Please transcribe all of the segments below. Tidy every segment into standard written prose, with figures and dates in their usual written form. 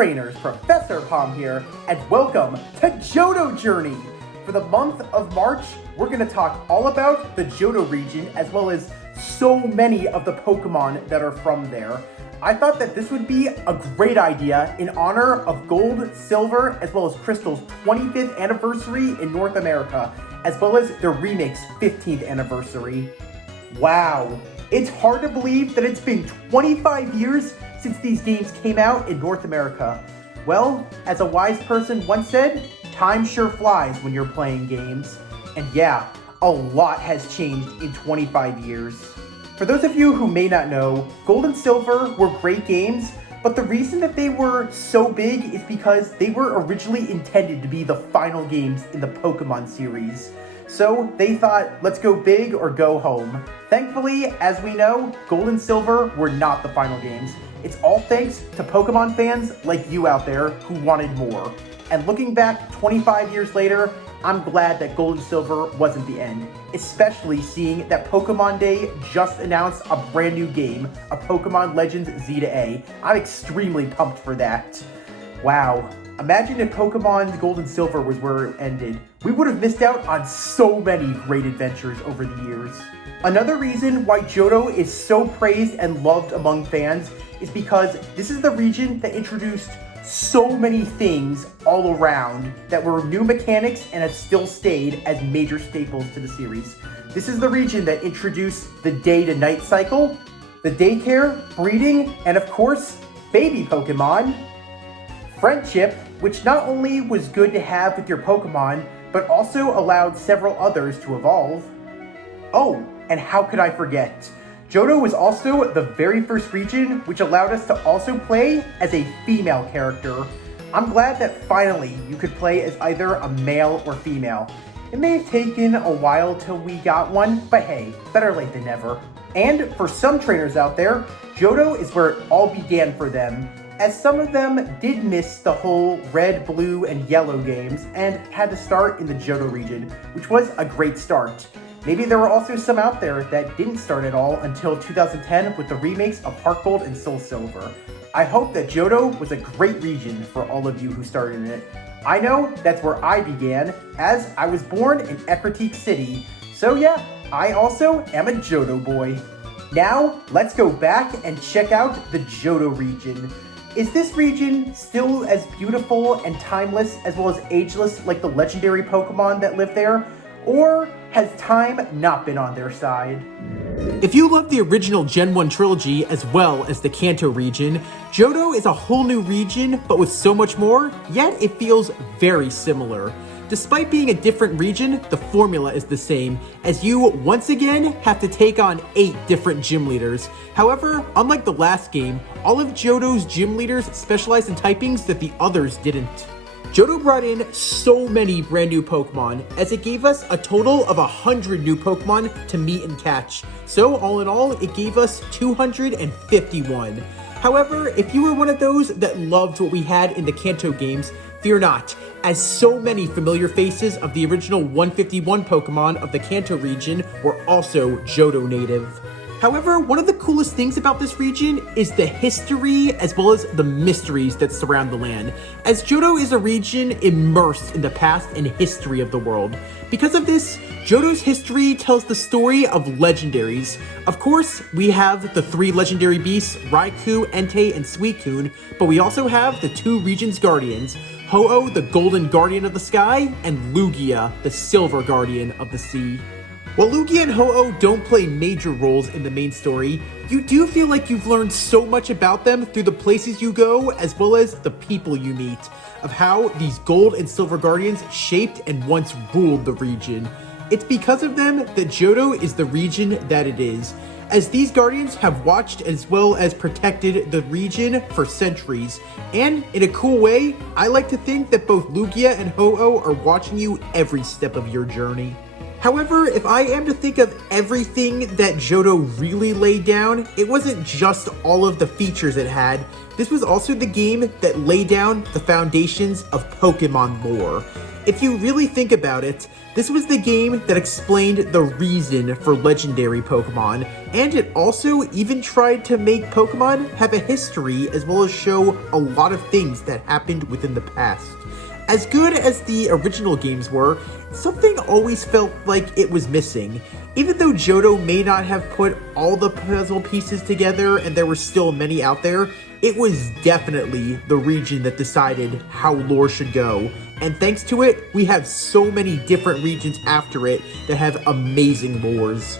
trainers, Professor Palm here, and welcome to Johto Journey! For the month of March, we're going to talk all about the Johto region, as well as so many of the Pokemon that are from there. I thought that this would be a great idea in honor of Gold, Silver, as well as Crystal's 25th anniversary in North America, as well as their remake's 15th anniversary. Wow, it's hard to believe that it's been 25 years since these games came out in North America. Well, as a wise person once said, time sure flies when you're playing games. And yeah, a lot has changed in 25 years. For those of you who may not know, Gold and Silver were great games, but the reason that they were so big is because they were originally intended to be the final games in the Pokemon series. So they thought, let's go big or go home. Thankfully, as we know, Gold and Silver were not the final games. It's all thanks to Pokemon fans like you out there who wanted more. And looking back 25 years later, I'm glad that Gold and Silver wasn't the end, especially seeing that Pokemon Day just announced a brand new game, a Pokemon Legends Z to A. I'm extremely pumped for that. Wow, imagine if Pokemon Gold and Silver was where it ended. We would have missed out on so many great adventures over the years. Another reason why Johto is so praised and loved among fans is because this is the region that introduced so many things all around that were new mechanics and have still stayed as major staples to the series. This is the region that introduced the day to night cycle, the daycare, breeding, and of course, baby Pokemon. Friendship, which not only was good to have with your Pokemon, but also allowed several others to evolve. Oh, and how could I forget? Johto was also the very first region which allowed us to also play as a female character. I'm glad that finally you could play as either a male or female. It may have taken a while till we got one, but hey, better late than never. And for some trainers out there, Johto is where it all began for them, as some of them did miss the whole red, blue, and yellow games and had to start in the Johto region, which was a great start. Maybe there were also some out there that didn't start at all until 2010 with the remakes of Heart Gold and Soul Silver. I hope that Johto was a great region for all of you who started in it. I know that's where I began, as I was born in Ecruteak City. So yeah, I also am a Johto boy. Now, let's go back and check out the Johto region. Is this region still as beautiful and timeless as well as ageless like the legendary Pokemon that live there? Or has time not been on their side? If you love the original Gen 1 trilogy as well as the Kanto region, Johto is a whole new region, but with so much more, yet it feels very similar. Despite being a different region, the formula is the same, as you once again have to take on 8 different gym leaders. However, unlike the last game, all of Johto's gym leaders specialize in typings that the others didn't. Johto brought in so many brand new Pokemon, as it gave us a total of 100 new Pokemon to meet and catch. So all in all, it gave us 251. However, if you were one of those that loved what we had in the Kanto games, fear not, as so many familiar faces of the original 151 Pokemon of the Kanto region were also Johto native. However, one of the coolest things about this region is the history as well as the mysteries that surround the land, as Johto is a region immersed in the past and history of the world. Because of this, Johto's history tells the story of legendaries. Of course, we have the 3 legendary beasts, Raikou, Entei, and Suicune, but we also have the 2 region's guardians, Ho-Oh, the golden guardian of the sky, and Lugia, the silver guardian of the sea. While Lugia and Ho-Oh don't play major roles in the main story, you do feel like you've learned so much about them through the places you go as well as the people you meet, of how these gold and silver guardians shaped and once ruled the region. It's because of them that Johto is the region that it is, as these guardians have watched as well as protected the region for centuries. And in a cool way, I like to think that both Lugia and Ho-Oh are watching you every step of your journey. However, if I am to think of everything that Johto really laid down, it wasn't just all of the features it had. This was also the game that laid down the foundations of Pokemon lore. If you really think about it, this was the game that explained the reason for legendary Pokemon, and it also even tried to make Pokemon have a history as well as show a lot of things that happened within the past. As good as the original games were, something always felt like it was missing. Even though Johto may not have put all the puzzle pieces together and there were still many out there, it was definitely the region that decided how lore should go. And thanks to it, we have so many different regions after it that have amazing lores.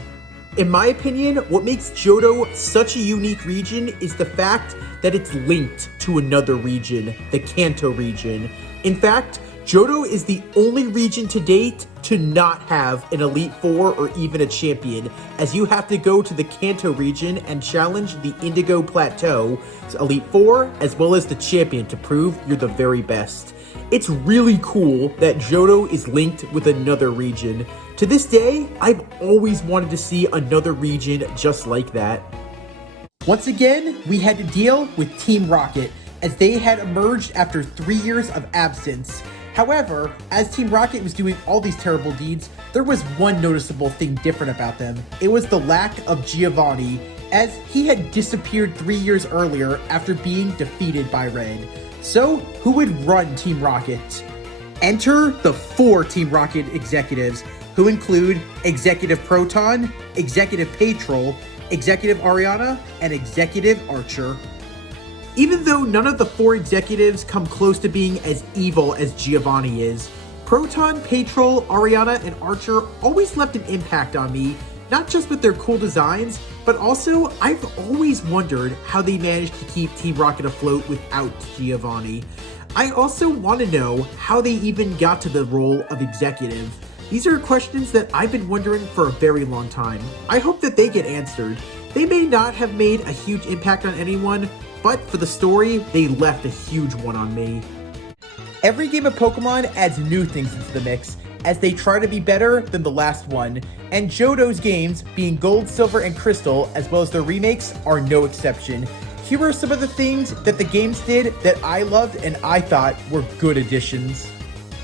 In my opinion, what makes Johto such a unique region is the fact that it's linked to another region, the Johto region. In fact, Johto is the only region to date to not have an Elite Four or even a champion, as you have to go to the Johto region and challenge the Indigo Plateau, Elite Four, as well as the champion to prove you're the very best. It's really cool that Johto is linked with another region. To this day, I've always wanted to see another region just like that. Once again, we had to deal with Team Rocket, as they had emerged after 3 years of absence. However, as Team Rocket was doing all these terrible deeds, there was one noticeable thing different about them. It was the lack of Giovanni, as he had disappeared 3 years earlier after being defeated by Red. So, who would run Team Rocket? Enter the 4 Team Rocket executives, who include Executive Proton, Executive Patrol, Executive Ariana, and Executive Archer. Even though none of the 4 executives come close to being as evil as Giovanni is, Proton, Patrol, Ariana, and Archer always left an impact on me, not just with their cool designs, but also I've always wondered how they managed to keep Team Rocket afloat without Giovanni. I also want to know how they even got to the role of executive. These are questions that I've been wondering for a very long time. I hope that they get answered. They may not have made a huge impact on anyone, but for the story, they left a huge one on me. Every game of Pokemon adds new things into the mix, as they try to be better than the last one, and Johto's games, being Gold, Silver, and Crystal, as well as their remakes, are no exception. Here are some of the things that the games did that I loved and I thought were good additions.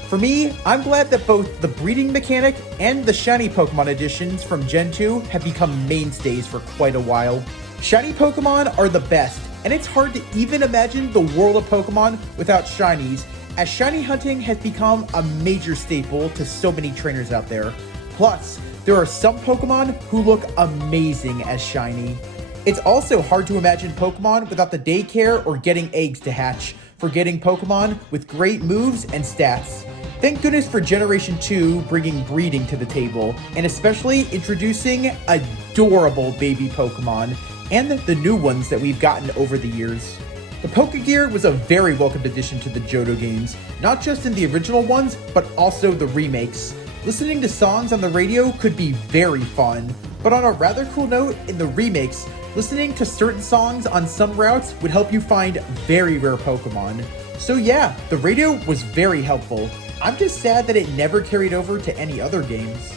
For me, I'm glad that both the breeding mechanic and the shiny Pokemon editions from Gen 2 have become mainstays for quite a while. Shiny Pokemon are the best, and it's hard to even imagine the world of Pokemon without shinies, as shiny hunting has become a major staple to so many trainers out there. Plus, there are some Pokemon who look amazing as shiny. It's also hard to imagine Pokemon without the daycare or getting eggs to hatch, for getting Pokemon with great moves and stats. Thank goodness for Generation 2 bringing breeding to the table, and especially introducing adorable baby Pokemon, and the new ones that we've gotten over the years. The Pokegear was a very welcomed addition to the Johto games, not just in the original ones, but also the remakes. Listening to songs on the radio could be very fun, but on a rather cool note, in the remakes, listening to certain songs on some routes would help you find very rare Pokemon. So yeah, the radio was very helpful. I'm just sad that it never carried over to any other games.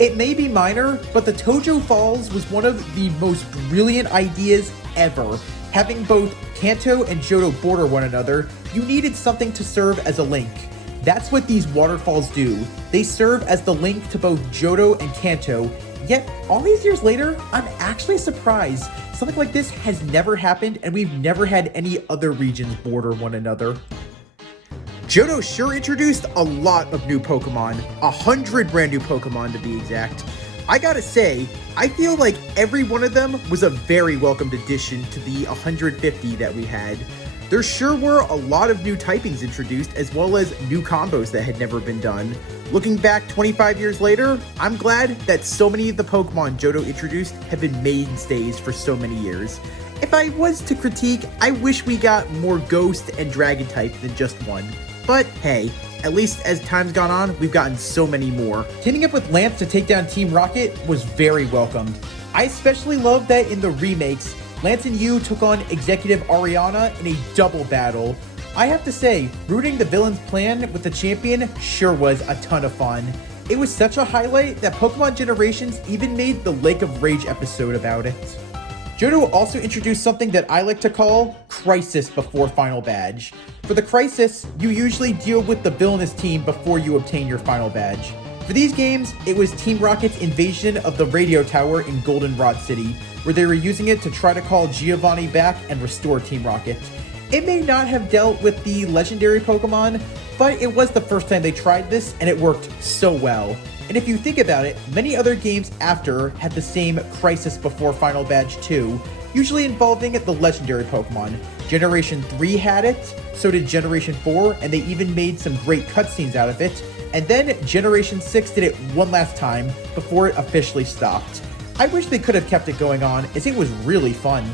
It may be minor, but the Tojo Falls was one of the most brilliant ideas ever. Having both Kanto and Johto border one another, you needed something to serve as a link. That's what these waterfalls do. They serve as the link to both Johto and Kanto, yet all these years later, I'm actually surprised. Something like this has never happened, and we've never had any other regions border one another. Johto sure introduced a lot of new Pokemon, 100 brand new Pokemon to be exact. I gotta say, I feel like every one of them was a very welcomed addition to the 150 that we had. There sure were a lot of new typings introduced, as well as new combos that had never been done. Looking back 25 years later, I'm glad that so many of the Pokemon Johto introduced have been mainstays for so many years. If I was to critique, I wish we got more Ghost and Dragon type than just one. But hey, at least as time's gone on, we've gotten so many more. Teaming up with Lance to take down Team Rocket was very welcomed. I especially love that in the remakes, Lance and Yu took on Executive Ariana in a double battle. I have to say, rooting the villain's plan with the champion sure was a ton of fun. It was such a highlight that Pokemon Generations even made the Lake of Rage episode about it. Johto also introduced something that I like to call Crisis before Final Badge. For the Crisis, you usually deal with the villainous team before you obtain your Final Badge. For these games, it was Team Rocket's invasion of the radio tower in Goldenrod City, where they were using it to try to call Giovanni back and restore Team Rocket. It may not have dealt with the legendary Pokemon, but it was the first time they tried this, and it worked so well. And if you think about it, many other games after had the same Crisis before Final Badge 2, usually involving the legendary Pokemon. Generation 3 had it, so did Generation 4, and they even made some great cutscenes out of it. And then Generation 6 did it one last time before it officially stopped. I wish they could have kept it going on, as it was really fun.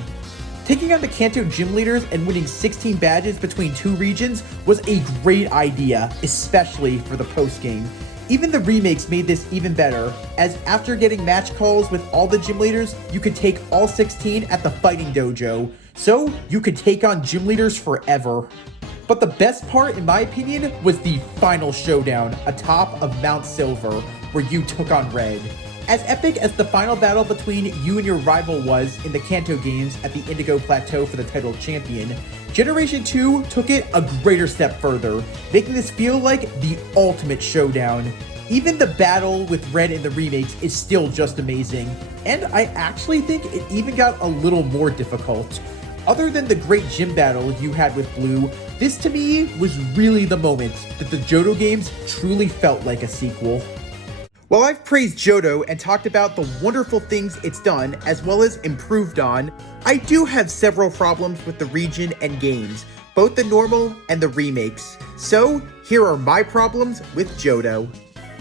Taking on the Kanto gym leaders and winning 16 badges between 2 regions was a great idea, especially for the post-game. Even the remakes made this even better, as after getting match calls with all the gym leaders, you could take all 16 at the fighting dojo, so you could take on gym leaders forever. But the best part, in my opinion, was the final showdown atop of Mount Silver, where you took on Red. As epic as the final battle between you and your rival was in the Kanto games at the Indigo Plateau for the title of champion, Generation 2 took it a greater step further, making this feel like the ultimate showdown. Even the battle with Red in the remakes is still just amazing, and I actually think it even got a little more difficult. Other than the great gym battle you had with Blue, this to me was really the moment that the Johto games truly felt like a sequel. While I've praised Johto and talked about the wonderful things it's done as well as improved on, I do have several problems with the region and games, both the normal and the remakes. So here are my problems with Johto.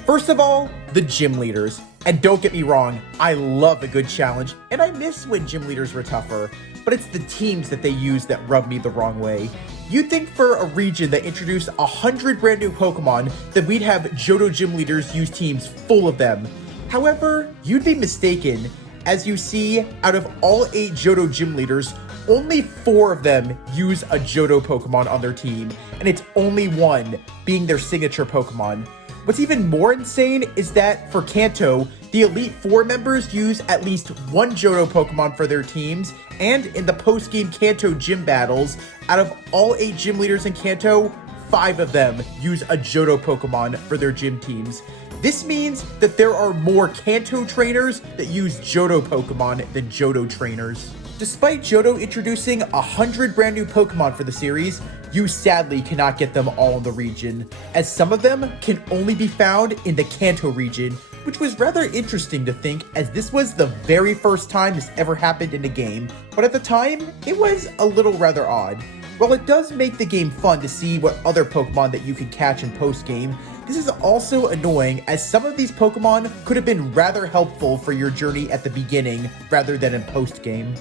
First of all, the gym leaders. And don't get me wrong, I love a good challenge, and I miss when gym leaders were tougher, but it's the teams that they use that rub me the wrong way. You'd think for a region that introduced 100 brand new Pokemon that we'd have Johto gym leaders use teams full of them. However, you'd be mistaken, as you see, out of all 8 Johto gym leaders, only 4 of them use a Johto Pokemon on their team, and it's only 1 being their signature Pokemon. What's even more insane is that for Kanto, the Elite 4 members use at least 1 Johto Pokemon for their teams, and in the post-game Kanto gym battles, out of all 8 gym leaders in Kanto, 5 of them use a Johto Pokemon for their gym teams. This means that there are more Kanto trainers that use Johto Pokemon than Johto trainers. Despite Johto introducing 100 brand new Pokemon for the series, you sadly cannot get them all in the region, as some of them can only be found in the Kanto region, which was rather interesting to think, as this was the very first time this ever happened in a game, but at the time, it was a little rather odd. While it does make the game fun to see what other Pokemon that you can catch in post-game, this is also annoying, as some of these Pokemon could have been rather helpful for your journey at the beginning rather than in post-game.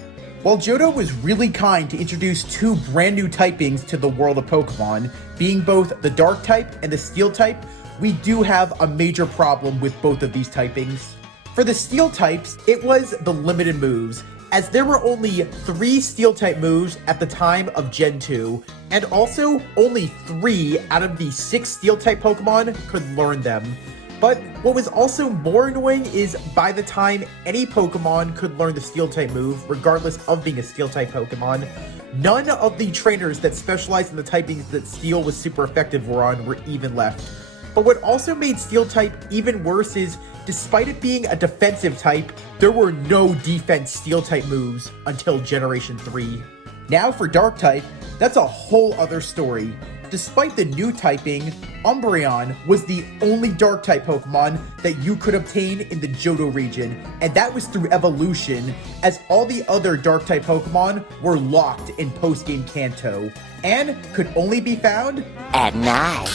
While Johto was really kind to introduce 2 brand new typings to the world of Pokemon, being both the Dark type and the Steel type, we do have a major problem with both of these typings. For the Steel types, it was the limited moves, as there were only 3 Steel type moves at the time of Gen 2, and also only 3 out of the 6 Steel type Pokemon could learn them. But what was also more annoying is by the time any Pokemon could learn the Steel-type move, regardless of being a Steel-type Pokemon, none of the trainers that specialized in the typings that Steel was super effective were even left. But what also made Steel-type even worse is, despite it being a defensive type, there were no defense Steel-type moves until Generation 3. Now for Dark-type, that's a whole other story. Despite the new typing, Umbreon was the only Dark-type Pokemon that you could obtain in the Johto region, and that was through evolution, as all the other Dark-type Pokemon were locked in post-game Kanto, and could only be found at night.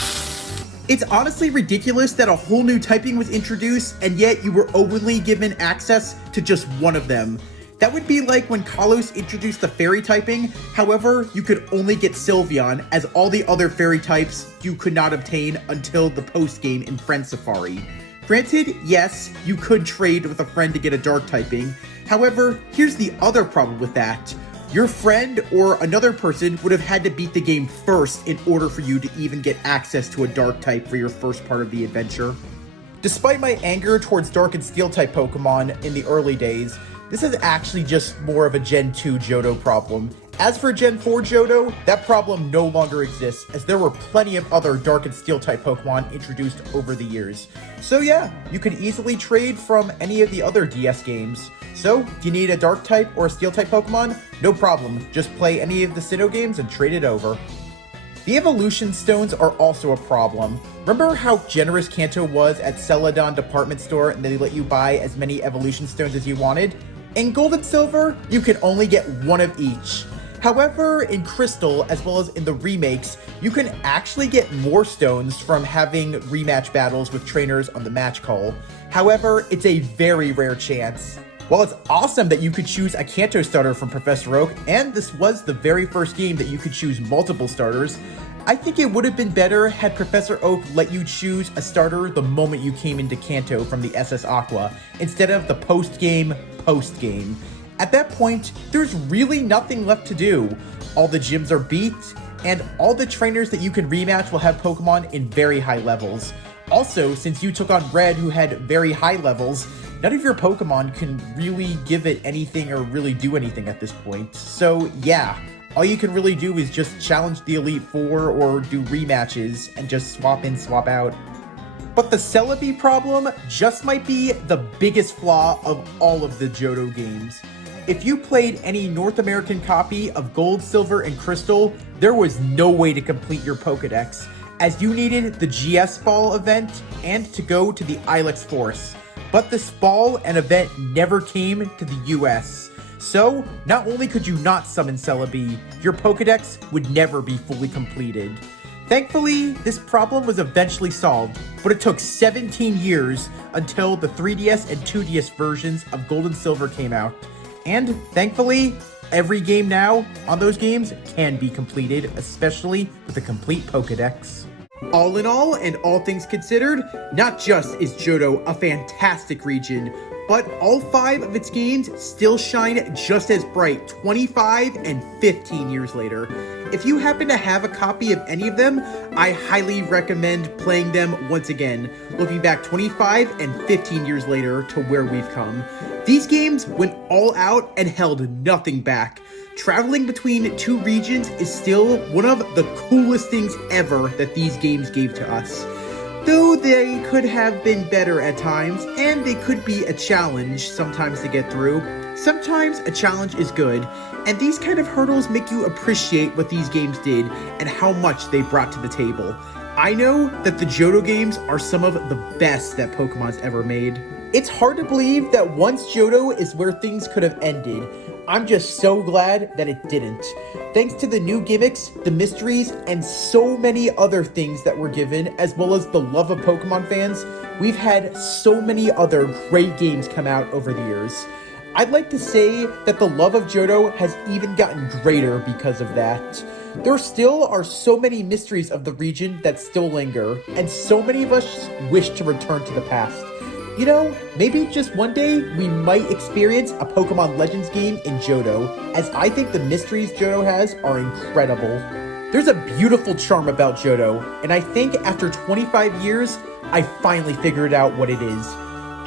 It's honestly ridiculous that a whole new typing was introduced, and yet you were only given access to just one of them. That would be like when Kalos introduced the fairy typing, however, you could only get Sylveon, as all the other fairy types you could not obtain until the post-game in Friend Safari. Granted, yes, you could trade with a friend to get a dark typing, however, here's the other problem with that. Your friend or another person would have had to beat the game first in order for you to even get access to a dark type for your first part of the adventure. Despite my anger towards dark and steel type Pokemon in the early days, This is actually just more of a Gen 2 Johto problem. As for Gen 4 Johto, that problem no longer exists, as there were plenty of other Dark and Steel type Pokemon introduced over the years. So yeah, you could easily trade from any of the other DS games. So, do you need a Dark type or a Steel type Pokemon? No problem, just play any of the Sinnoh games and trade it over. The evolution stones are also a problem. Remember how generous Kanto was at Celadon department store and they let you buy as many evolution stones as you wanted? In Gold and Silver, you could only get one of each. However, in Crystal, as well as in the remakes, you can actually get more stones from having rematch battles with trainers on the match call. However, it's a very rare chance. While it's awesome that you could choose a Kanto starter from Professor Oak, and this was the very first game that you could choose multiple starters, I think it would have been better had Professor Oak let you choose a starter the moment you came into Kanto from the SS Aqua, instead of the post-game. At that point, there's really nothing left to do. All the gyms are beat, and all the trainers that you can rematch will have Pokemon in very high levels. Also, since you took on Red, who had very high levels, none of your Pokemon can really give it anything or really do anything at this point. So yeah, all you can really do is just challenge the Elite Four or do rematches and just swap in, swap out. But the Celebi problem just might be the biggest flaw of all of the Johto games. If you played any North American copy of Gold, Silver, and Crystal, there was no way to complete your Pokedex, as you needed the GS Ball event and to go to the Ilex Force. But this ball and event never came to the US. So, not only could you not summon Celebi, your Pokedex would never be fully completed. Thankfully, this problem was eventually solved, but it took 17 years until the 3DS and 2DS versions of Gold and Silver came out. And thankfully, every game now on those games can be completed, especially with a complete Pokedex. All in all, and all things considered, not just is Johto a fantastic region, but all 5 of its games still shine just as bright 25 and 15 years later. If you happen to have a copy of any of them, I highly recommend playing them once again, looking back 25 and 15 years later to where we've come. These games went all out and held nothing back. Traveling between 2 regions is still one of the coolest things ever that these games gave to us. Though they could have been better at times, and they could be a challenge sometimes to get through, sometimes a challenge is good, and these kind of hurdles make you appreciate what these games did and how much they brought to the table. I know that the Johto games are some of the best that Pokemon's ever made. It's hard to believe that once Johto is where things could have ended. I'm just so glad that it didn't. Thanks to the new gimmicks, the mysteries, and so many other things that were given, as well as the love of Pokemon fans, we've had so many other great games come out over the years. I'd like to say that the love of Johto has even gotten greater because of that. There still are so many mysteries of the region that still linger, and so many of us wish to return to the past. You know, maybe just one day we might experience a Pokemon Legends game in Johto, as I think the mysteries Johto has are incredible. There's a beautiful charm about Johto, and I think after 25 years, I finally figured out what it is.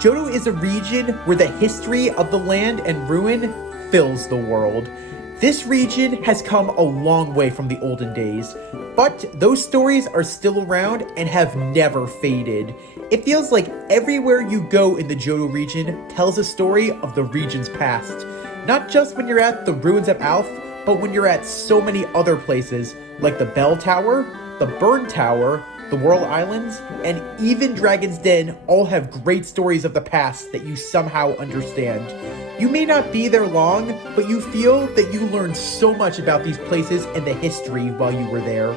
Johto is a region where the history of the land and ruin fills the world. This region has come a long way from the olden days, but those stories are still around and have never faded. It feels like everywhere you go in the Johto region tells a story of the region's past. Not just when you're at the ruins of Alph, but when you're at so many other places, like the Bell Tower, the Burn Tower, the Whirl Islands, and even Dragon's Den all have great stories of the past that you somehow understand. You may not be there long, but you feel that you learned so much about these places and the history while you were there.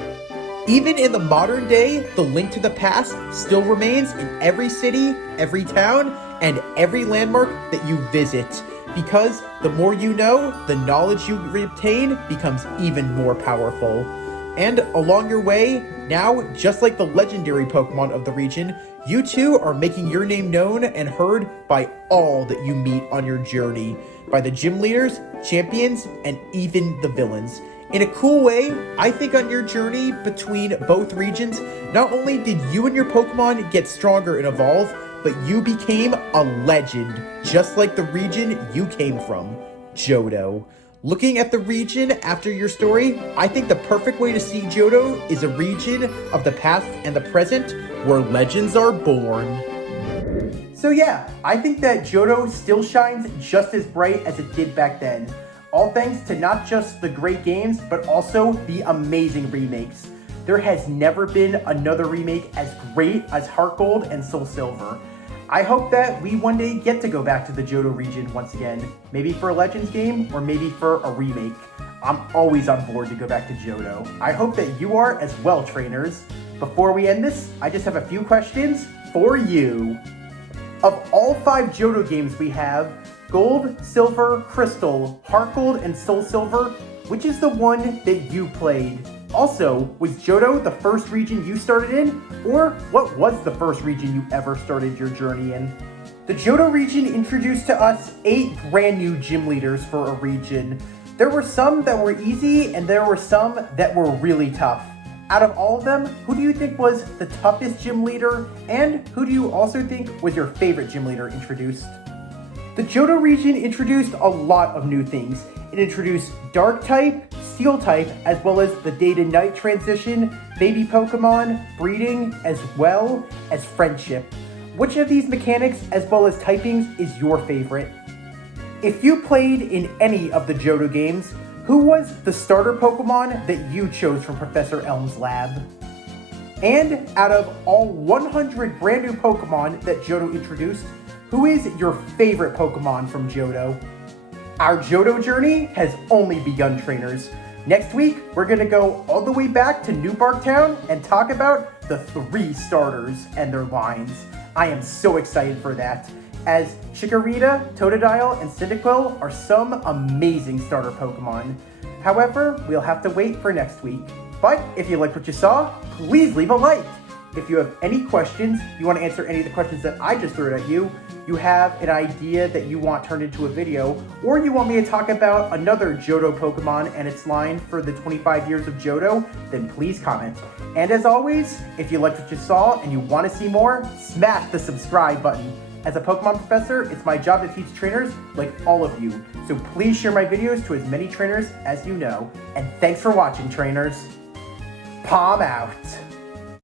Even in the modern day, the link to the past still remains in every city, every town, and every landmark that you visit. Because the more you know, the knowledge you retain becomes even more powerful. And along your way, now, just like the legendary Pokemon of the region, you too are making your name known and heard by all that you meet on your journey, by the gym leaders, champions, and even the villains. In a cool way, I think on your journey between both regions, not only did you and your Pokemon get stronger and evolve, but you became a legend, just like the region you came from, Johto. Looking at the region after your story, I think the perfect way to see Johto is a region of the past and the present where legends are born. So yeah, I think that Johto still shines just as bright as it did back then. All thanks to not just the great games, but also the amazing remakes. There has never been another remake as great as Heart Gold and Soul Silver. I hope that we one day get to go back to the Johto region once again. Maybe for a Legends game, or maybe for a remake. I'm always on board to go back to Johto. I hope that you are as well, trainers. Before we end this, I just have a few questions for you. Of all 5 Johto games we have, Gold, Silver, Crystal, Heart Gold, and Soul Silver, which is the one that you played? Also, was Johto the first region you started in? Or what was the first region you ever started your journey in? The Johto region introduced to us 8 brand new gym leaders for a region. There were some that were easy, and there were some that were really tough. Out of all of them, who do you think was the toughest gym leader? And who do you also think was your favorite gym leader introduced? The Johto region introduced a lot of new things. It introduced Dark type, Steel type, as well as the day to night transition, baby Pokemon, breeding, as well as friendship. Which of these mechanics, as well as typings, is your favorite? If you played in any of the Johto games, who was the starter Pokemon that you chose from Professor Elm's lab? And out of all 100 brand new Pokemon that Johto introduced, who is your favorite Pokemon from Johto? Our Johto journey has only begun, trainers. Next week, we're gonna go all the way back to New Bark Town and talk about the 3 starters and their lines. I am so excited for that, as Chikorita, Totodile, and Cyndaquil are some amazing starter Pokemon. However, we'll have to wait for next week. But if you liked what you saw, please leave a like. If you have any questions, you want to answer any of the questions that I just threw at you, you have an idea that you want turned into a video, or you want me to talk about another Johto Pokemon and its line for the 25 years of Johto, then please comment. And as always, if you liked what you saw and you want to see more, smash the subscribe button. As a Pokemon professor, it's my job to teach trainers like all of you. So please share my videos to as many trainers as you know. And thanks for watching, trainers. Palm out.